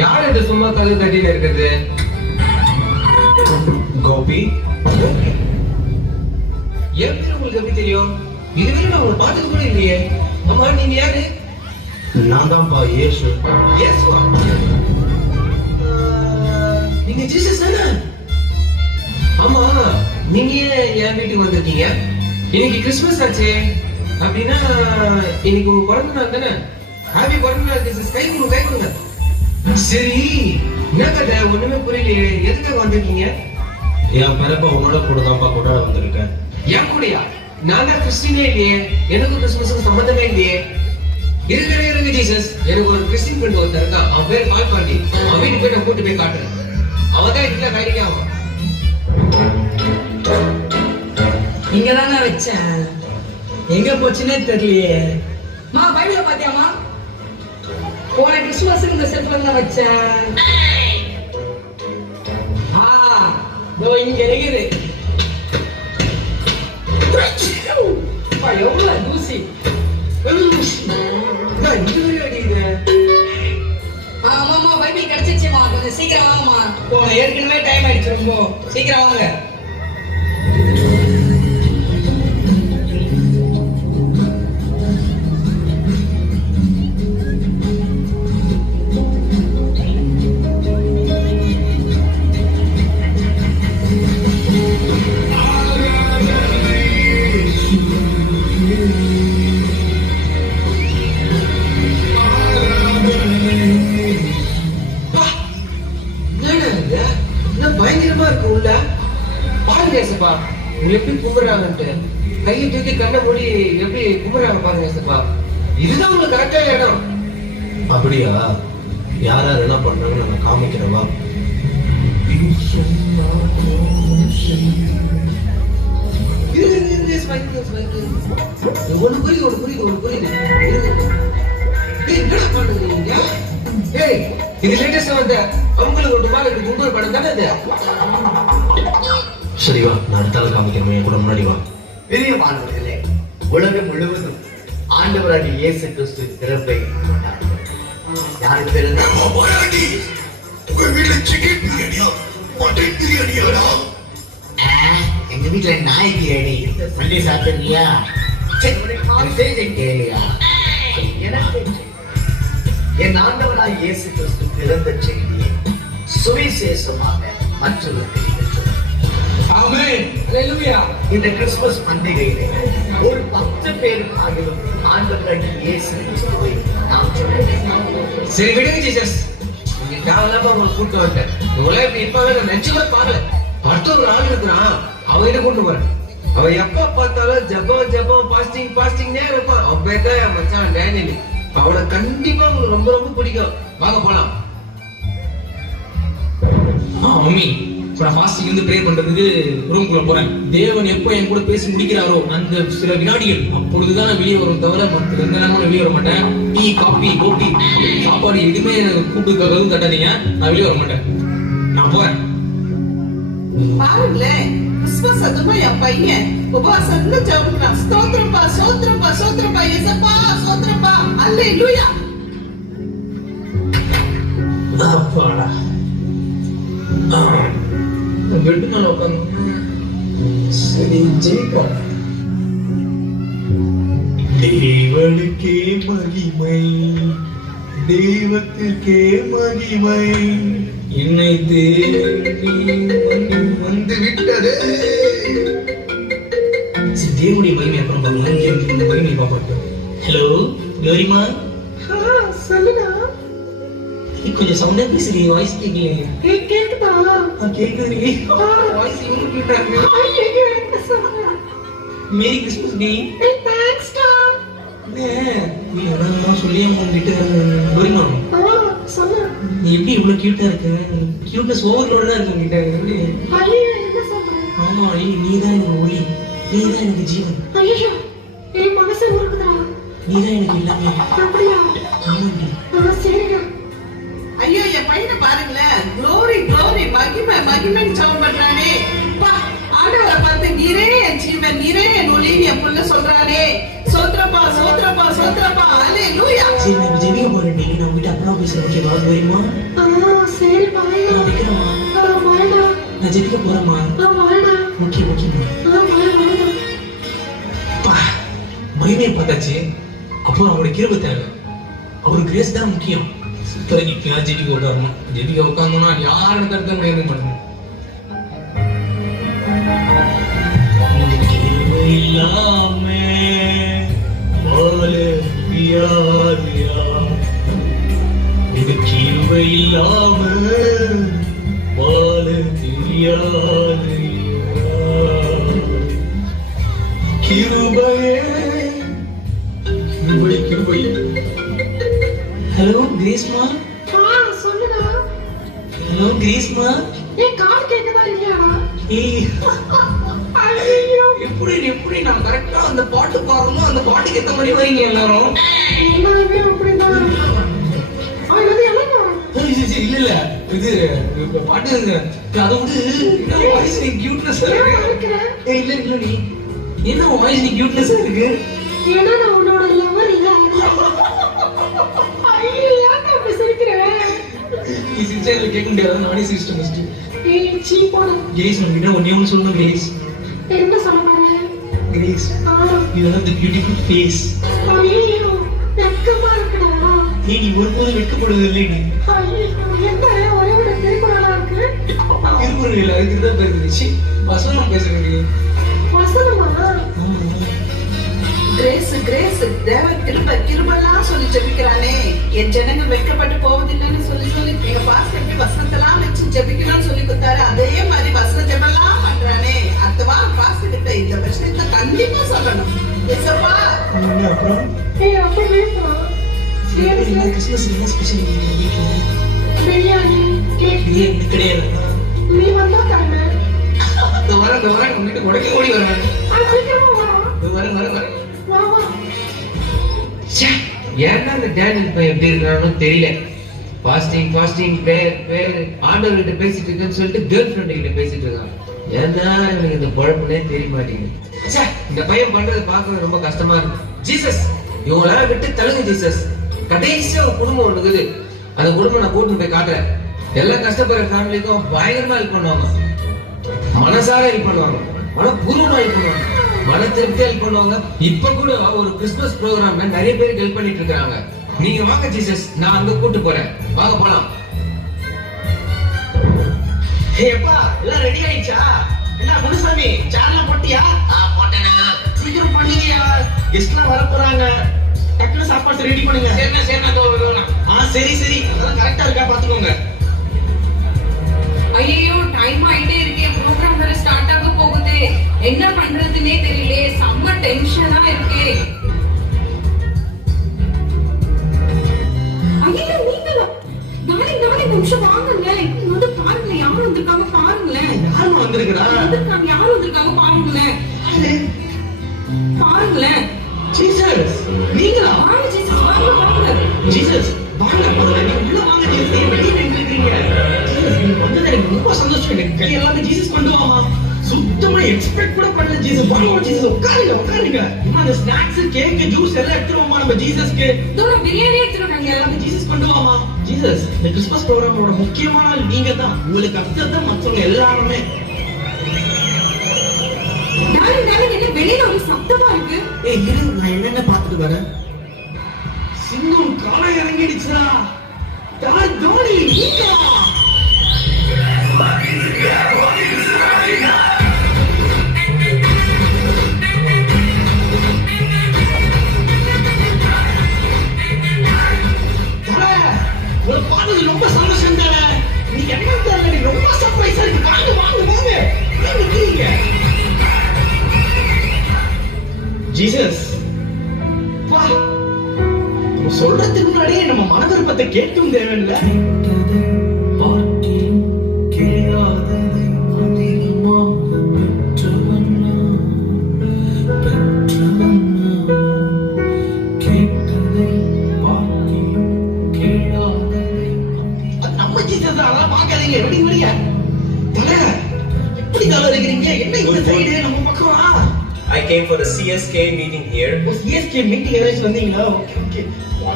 யார் இது சும்மா கல்லு தட்டின்னு இருக்குது? கோபி. என் பேர் உங்களுக்கு எப்படி தெரியும்? இதுவரை நான் உங்களை பார்த்தது கூட இல்லையே. அம்மா நீங்க யாரு? நான் தான்ப்பா இயேசு. இயேசுவா? நீங்க ஜீசஸ் தானே? ஆமா, நீங்க என் வீட்டுக்கு வந்திருக்கீங்க. இன்னைக்கு கிறிஸ்துமஸ் ஆச்சு. அப்படின்னா இன்னைக்கு உங்க பிறந்த நாள் தானே? ஹாப்பி பிறந்த நாள் ஜீசஸ். கை கொடுங்க, கை கொடுங்க. சரி, என்ன கதை? ஒண்ணுமே புரியலையே. எதுக்காக வந்திருக்கீங்க? என் பிறப்ப உங்களோட கூட தான்ப்பா கொண்டாட வந்திருக்கேன். ஏன் கூடயா? நான் தான் கிறிஸ்டினே இல்லையே. எனக்கும் கிறிஸ்துமஸுக்கு சம்பந்தமே இல்லையே. இருக்கு ஜீசஸ். எனக்கு ஒரு கிறிஸ்டின் ஃப்ரெண்ட் ஒருத்தர் இருக்கான். அவன் பேர் பால் பாண்டி. அவன் வீட்டுக்கு போய் நான் கூட்டு போய் காட்டுறேன். அவன் தான் இதுல கைடிக்க ஆகும். இங்கதானே வச்சேன், எங்க போச்சுன்னே தெரியலையே. மா பைபிள பாத்தியாமா? போன கிறிஸ்துமஸுக்கு இந்த செல்ஃப்ல தான் வச்சேன். இங்க இருக்குது. எவ்வளவு தூசி. ஆமாமா பைபிள் கிடைச்சிச்சுமா. கொஞ்சம் சீக்கிரம் வாங்கம்மா. போன ஏற்கனவே டைம் ஆயிடுச்சு. ரொம்ப சீக்கிரம் வாங்க. பயங்கரமா இருக்கு உள்ள. பாருங்க ஏசப்பா, எப்படி கும்பிடுறாங்கன்ட்டு. கையை தூக்கி கண்ணை மூடி எப்படி கும்பிடுறாங்க பாருங்க ஏசப்பா. இதுதான் உங்களுக்கு கரெக்டா இடம். அப்படியா? யார் யார் என்ன பண்றாங்கன்னு நான் காமிக்கிறவா? ஒண்ணு புரியுது. என்னடா பண்ணுறீங்க? ஏய், இது லேட்டஸ்ட் வந்த அவங்களுக்கு ஒரு மாதிரி கும்பல் படம் தானே அது? சரி வா, நான் அடுத்தால காமிக்கிறேன். என் கூட முன்னாடி வா. பிரியமானவர்களே, உலகம் முழுவதும் ஆண்டவராகிய இயேசு கிறிஸ்து பிறப்பை கொண்டாடுகிறோம். யாருக்கு பிறந்த எங்க வீட்டுல நாய் பிரியாணி பண்ணி சாப்பிடுறியா? கேளியா? என் ஆண்டவராய் இயேசு கிறிஸ்து பிறந்த செய்தியை சுவிசேஷமாக மற்றவர்களுக்கு இந்த கிறிஸ்துமஸ் பண்டிகையிலே ஒரு 10 பேருக்காகவும் ஆண்டவராகிய இயேசு கிறிஸ்துவை நாம் சொல்லுவோம். சரி விடுங்க ஜீசஸ். நீங்க தேவையில்லாம உங்களை கூட்டு வந்துட்டேன். உங்களே இப்படி இருப்பாங்க நான் நினைச்சு கூட பாக்கல. அடுத்த ஒரு ஆள் இருக்கிறான், அவன் கூட்டு போறேன். அவன் எப்ப பார்த்தாலும் ஜபம் பாஸ்டிங்னே இருப்பான். அவன் பேர் தான் என் மச்சான் டேனியல். அவனை கண்டிப்பா உங்களுக்கு ரொம்ப ரொம்ப பிடிக்கும். வாங்க போலாம். மம்மி, நான் ஃபாஸ்டிங் வந்து ப்ரே பண்றதுக்கு ரூம்குள்ள போறேன். தேவன் எப்போ என் கூட பேசி முடிக்கிறாரோ அந்த சில வினாடிகள் அப்பொழுதுதான் நான் வெளியே வரும் தவிர மற்ற எந்த நேரமும் வெளியே வர மாட்டேன். டீ, காபி, போட்டி, சாப்பாடு எதுவுமே எனக்கு கூப்பிட்டு கதவு தட்டாதீங்க. நான் வெளியே வர மாட்டேன். நான் போறேன். பாருங்களேன், கிறிஸ்துமஸ் அதுமா என் பையன் உபவாசம் ஜெபம். ஸ்தோத்திரப்பா இயேசப்பா, ஸ்தோத்திரப்பா, அல்லேலூயா. அப்பாடா, பெட் மேல உட்காந்து சரி ஜெயிப்போம். தேவனுக்கே மகிமை, தெய்வத்திற்கே மகிமை, என்னை தேடி வந்து விட்டது. சரி, தேவனுடைய மகிமை அப்புறம் பார்க்கலாம். இந்த மகிமை பார்ப்போம். ஹலோ க்ளோரிமா, சொல்லுடா. கொஞ்சம் சவுண்டா பேசுறீங்க, வாய்ஸ் கேட்கலையே. கேக்குதா? கேக்குது. வாய்ஸ் இவங்க கேட்டாங்க. மேரி கிறிஸ்மஸ் டே. தேங்க்ஸ் டா. நான் சொல்லியே உங்ககிட்ட வருமானம். சொல்லு. நீ எப்படி இவ்வளவு கியூட்டா இருக்க? கியூட்னஸ் ஓவர்லோட தான் இருக்கு உங்ககிட்ட. எப்படி? ஐயோ, என்ன சொல்ற? ஆமா, நீதான் எனக்கு ஒளி, நீதான் எனக்கு ஜீவன். ஐயோ, என் மனசு உருக்குதா. நீதான் எனக்கு எல்லாமே. அப்படியா? ஆமாண்டி. சரிடா. ஐயோ, என் பையனை பாருங்களேன். க்ளோரி மகிமைன்னு ஜெபம் பண்றானே. ஆண்டவரை பார்த்து நீரே என் ஜீவன், நீரே என் ஒளி என் புள்ள சொல்றானே. சோத்ரப்பா, வரீமா? சரி வாடா. நான் வைக்கிறேம்மா. வாடா. நான் ஜெபிக்க போறேம்மா. வாடா. முக்கியம். வாடா. பா, மகிமையை பார்த்தாச்சு. அப்புறம் அவருடைய கிருபை தேவை. அவரு கிரேஸ் தான் முக்கியம். சூப்பரா நிக்கலாம், ஜெபிக்க உட்காரணும். ஜெபிக்க உட்கார்ந்தோம்னா யாரும் கருத்து மகிமை பண்ணுங்க. கிருபை இல்லாம வாழ முடியாதுயா. இது கிருபை இல்லாம வாழ தெரியாதுயா. கிருபையே கிருபை. ஹலோ கிரேஸ்மா. சொல்லுடா. ஹலோ கிரேஸ்மா. ஏன் கால் கேட்கதா இல்லையாடா? ஏய், ஐயோ, எப்படி நான் கரெக்டா அந்த பாட்டு பாடணும், அந்த பாட்டுக்கு ஏத்த மாதிரி வரீங்க எல்லாரும். எல்லாமே அப்படிதான். அது எல்லாம் இல்ல இது பாட்டு அதை விட்டு வாய்ஸ் நீ கியூட்னஸ் இருக்கு. இல்ல நீ என்ன வாய்ஸ் நீ கியூட்னஸ் இருக்கு. ஏன்னா நான் உன்னோட லவர் இல்ல. ஐயோ, ஏன் அப்படி சிரிக்கிறேன்? நீ சிரிச்சால கேட்க முடியாது. நானே சிரிச்சிட்டேன் ஃபர்ஸ்ட். ஏய் சீப்போட. கிரேஸ் உன்கிட்ட ஒண்ணே சொல்லணும் கிரேஸ். என்ன சொல்ல போற? Grace, you have the beautiful face. ஐயோ, வெக்கமா இருக்குடா. நீ ஒருபோதும் வெட்கப்படுவது இல்லை. நீ ஐயோ, என்ன ஒரே ஒரு திருக்குறளா இருக்கு? திருக்குறள் அதுக்கு தான் பேசுச்சு. வசனம் பேசுறீங்க. வசனமா? கிரேஸ் தேவன் கிருபெல்லாம் சொல்லி ஜெபிக்கிறானே. என் ஜனங்கள் வெட்கப்பட்டு போவதில்லைன்னு சொல்லி எங்க பாஸ்டர் வசனத்தெல்லாம் வச்சு ஜெபிக்கணும்னு சொல்லி கொடுத்தாரு. அதே மாதிரி வசன ஜெபெல்லாம் பண்றானே. அடுத்த வாரம் பாஸ்டர் கிட்ட இந்த விஷயத்தை கண்டிப்பா சொல்லணும். எசப்பா. அப்புறம் அப்படியே கிறிஸ்மஸ் என்ன ஸ்பெஷல் வீட்ல? பிரியாணி, கேக். பிரியாணி கிடையாது. நீ வந்தா தானே. இந்த வாரம் உங்ககிட்ட உடனே ஓடி வரேன். சீக்கிரமா வா. வரேன். வா. ஏன்னா அந்த டேனியல் பையன் எப்படி இருக்கானோ தெரியல. ஃபாஸ்டிங் பேர் ஆண்டவர்கிட்ட பேசிட்டு இருக்குன்னு சொல்லிட்டு கேர்ள் ஃப்ரெண்ட் கிட்ட பேசிட்டு இருக்கான். ஏன்னா எனக்கு இந்த குழப்பனே தெரிய மாட்டேங்குது. இந்த பையன் பண்றது பார்க்க ரொம்ப கஷ்டமா இருக்கு. ஜீசஸ், இவங்களால விட்டு தள்ளுங்க ஜீசஸ். கடைசியா ஒரு குடும்பம் ஒண்ணு இருக்குது. அந்த குடும்பம் நான் கூட்டிட்டு போய் காட்டுறேன். எல்லா கஷ்டப்படுற ஃபேமிலிக்கும் பயங்கரமா ஹெல்ப் பண்ணுவாங்க. மனசார ஹெல்ப் பண்ணுவாங்க. மனப்பூர்வமா ஹெல்ப் பண்ணுவாங்க. மன திருப்தி ஹெல்ப் பண்ணுவாங்க. இப்ப கூட ஒரு கிறிஸ்துமஸ் ப்ரோக்ராம்ல நிறைய பேருக்கு ஹெல்ப் பண்ணிட்டு இருக்காங்க. நீங்க வாங்க ஜீசஸ், நான் அங்க கூட்டு போறேன். வாங்க போலாம். ஏப்பா எல்லாம் ரெடி ஆயிடுச்சா? என்ன குருசாமி, சேர்லாம் போட்டியா? போட்டேனா? சீக்கிரம் பண்ணியா, கெஸ்ட்லாம் வர போறாங்க. டக்குனு சாப்பாடு ரெடி பண்ணுங்க. சரிண்ணா சரி அதெல்லாம் கரெக்டா இருக்கா பாத்துக்கோங்க. ஐயோ, டைம் ஆயிட்டே இருக்கே. ப்ரோக்ராம் வேற ஸ்டார்ட் ஆக போகுது. என்ன பண்றதுன்னே தெரியல. செம்ம டென்ஷனா இருக்கே. ஐயோ, நீங்களா? நாளை நிமிஷம் வாங்குங்களேன். இங்க வந்து பாருங்களேன், யாரும் வந்திருக்காங்க பாருங்களேன். யாரும் வந்திருக்கா? யாரும் வந்திருக்காங்க பாருங்களேன். பாருங்களேன். ஜீசஸ், நீங்களா? வாங்க ஜீசஸ், வாங்க. ஜீசஸ், வாங்க முதல்ல நீங்க உள்ள வாங்க. ஜீசஸ், ஏன் வெளியே நின்னுக்கிறீங்க? ஜீசஸ், நீங்க வந்தது எனக்கு ரொம்ப சந்தோஷம். எனக்கு கை எல்லாமே ஜீசஸ் கொண்டு வாமா. சுத்தமா எக்ஸ்பெக்ட் கூட பண்ணல. ஜீசஸ், வாங்க ஜீசஸ், உட்காருங்க. அந்த ஸ்நாக்ஸ், கேக், ஜூஸ் எல்லாம் எடுத்துருவோமா நம்ம ஜீசஸ்க்கு? தூர பிரியாணி எடுத்துருவாங்க. எல்லாமே ஜீசஸ் கொண்டு வாமா. ஜீசஸ், இந்த கிறிஸ்மஸ் ப்ரோகிராமோட முக்கியமான ஆள் நீங்க தான். உங்களுக்கு அடுத்தது தான் மற்றவங்க எல்லாருமே. என்ன வெளியில ஒரு சத்தமா இருக்கு? ஏய் இரு, நான் என்னென்ன பார்த்துட்டு வரேன். சிங்கம் காலை இறங்கிடுச்சா? யார் ஜோடி? நீங்களா? ஒரு பாடல் ரொம்ப சந்தோஷம் தானே. நீங்க என்ன தெரியல, நீங்க ரொம்ப சர்ப்ரைஸா இருக்கு. வாங்க. ஏன் நிக்கிறீங்க? ஜீசஸ், வா. சொல்றதுக்கு முன்னாடியே நம்ம மன விருப்பத்தை கேட்கும் தேவையில்லை. நம்ம ஜீசஸ் அதெல்லாம் பார்க்காதீங்க. எப்படி தலை இருக்கிறீங்க? என்ன இந்த சைடு நம்ம பக்கம்? I came for the CSK meeting here. CSK meeting arrange வந்தீங்களா? Okay okay.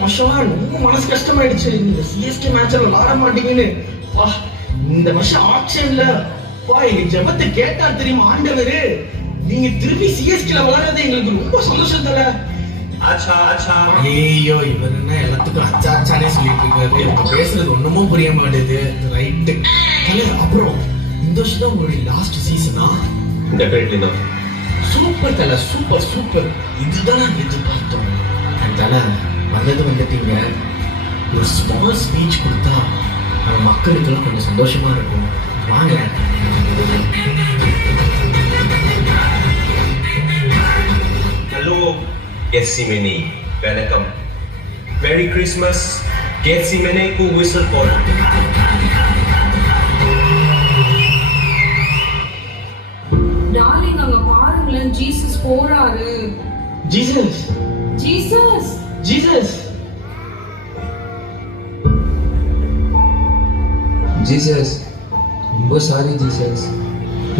வருஷம் ரொம்ப மனசு கஷ்டமாயிடுச்சு இந்த சிஎஸ்கே மேட்ச்ல விளாட மாட்டீங்கன்னு. வா, இந்த வருஷம் ஆக்ஷன்ல வா எங்க ஜெபத்தை கேட்டா தெரியுமா ஆண்டவரு, நீங்க திருப்பி சிஎஸ்கேல விளையாடுறது எங்களுக்கு ரொம்ப சந்தோஷம் தர. Acha. ஐயோ இவர் என்ன எல்லாத்துக்கும் அச்சா அச்சானே சொல்லிட்டு இருக்காரு. இவங்க பேசுறது ஒண்ணுமும் புரிய மாட்டேது. ரைட்டு. அப்புறம் இந்த வருஷம் தான் உங்களுடைய லாஸ்ட் சீசனா? Definitely not. சூப்பர் தல, சூப்பர். இதுதான் நான் எதிர்பார்த்தோம். தல வந்துட்டீங்க. ஒரு ஸ்மால் ஸ்பீச் கொடுத்தா நம்ம மக்களுக்கெல்லாம் கொஞ்சம் சந்தோஷமா இருக்கும். வாங்க. Hello, Gethsemane. Welcome. Merry Christmas. Gethsemane ku whistle for. Darling அங்க பாருங்களேன், ஜீசஸ் போறாரு. ஜீசஸ் ஜீசஸ் ஜீசஸ் ஜீசஸ், ரொம்ப சாரி ஜீசஸ்.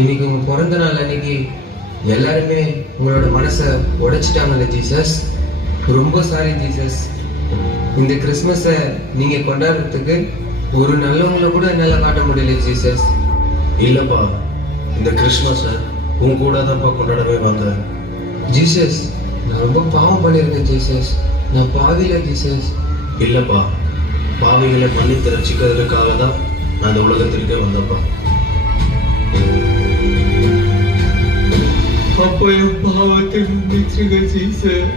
இன்னைக்கு உங்க பிறந்த நாள் அன்னைக்கு எல்லாருமே உங்களோட மனசை உடைச்சிட்டாங்கல்ல ஜீசஸ். ரொம்ப சாரி ஜீசஸ். இந்த கிறிஸ்மஸை நீங்க கொண்டாடுறதுக்கு ஒரு நல்லவங்களை கூட என்னால காட்ட முடியல ஜீசஸ். இல்லப்பா, இந்த கிறிஸ்மஸை உன் கூட தான்ப்பா கொண்டாடவே வந்தேன். ஜீசஸ், நான் ரொம்ப பாவம் பண்ணியிருக்கேன் ஜீசஸ். நான் பாவில ஜீசஸ். இல்லப்பா, பாவிகளை மன்னித்து ரட்சிக்கிறதுக்காக தான் நான் இந்த உலகத்திற்கே வந்தப்பா. அப்போ என் பாவத்தை மன்னிச்சுங்க ஜீசஸ்.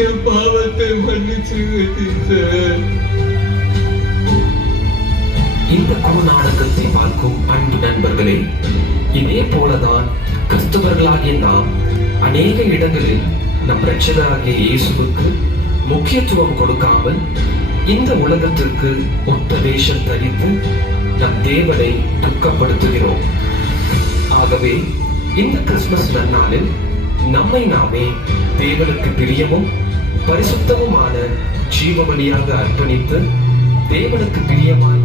என் பாவத்தை மன்னிச்சுங்க ஜீசஸ். இந்த குறுநாடகத்தை பார்க்கும் அன்பு நண்பர்களே, இதே போலதான் கிறிஸ்தவர்களாகிய நாம் அநேக இடங்களில் நம் இரட்சகராகிய இயேசுவுக்கு முக்கியத்துவம் கொடுக்காமல் இந்த உலகத்திற்கு ஒத்த வேஷம் தரித்து நம் தேவனை துக்கப்படுத்துகிறோம். ஆகவே இந்த கிறிஸ்துமஸ் நன்னாளில் நம்மை நாமே தேவனுக்கு பிரியமும் பரிசுத்தமுமான ஜீவ பலியாக அர்ப்பணித்து தேவனுக்கு பிரியமாய்